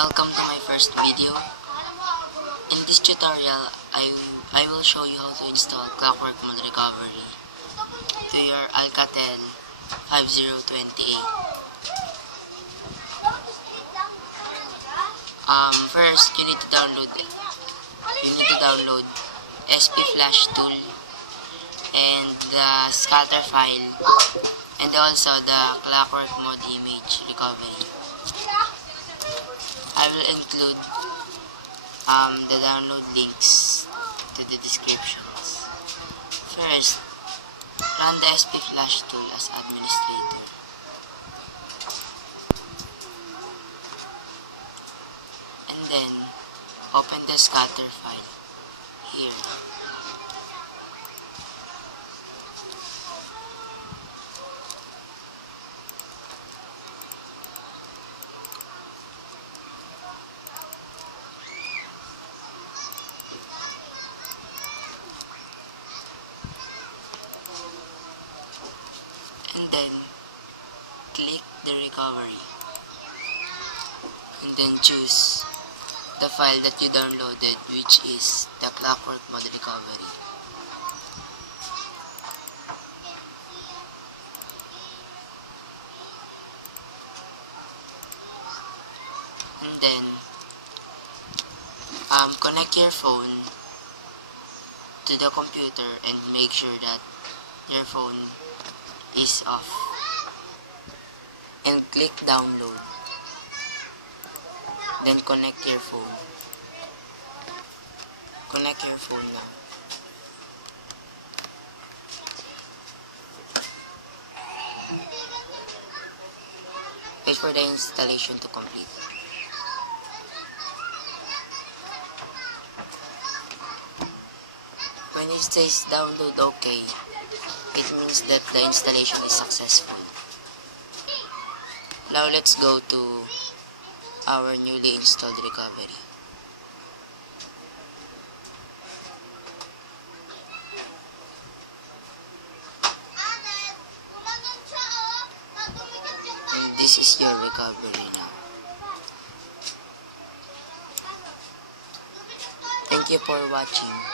Welcome to my first video. In this tutorial, I will show you how to install Clockwork Mod Recovery to your Alcatel 5028. First, you need to download SP Flash tool and the scatter file and also the Clockwork Mod image recovery. I will include the download links to the descriptions. First, run the SP Flash tool as administrator. And then, open the scatter file here. And then click the recovery and then choose the file that you downloaded, which is the Clockwork Mod Recovery. And then connect your phone to the computer and make sure that your phone is off, and click download, then connect your phone now. Wait for the installation to complete. When it says download OK, it means that the installation is successful. Now let's go to our newly installed recovery. And this is your recovery now. Thank you for watching.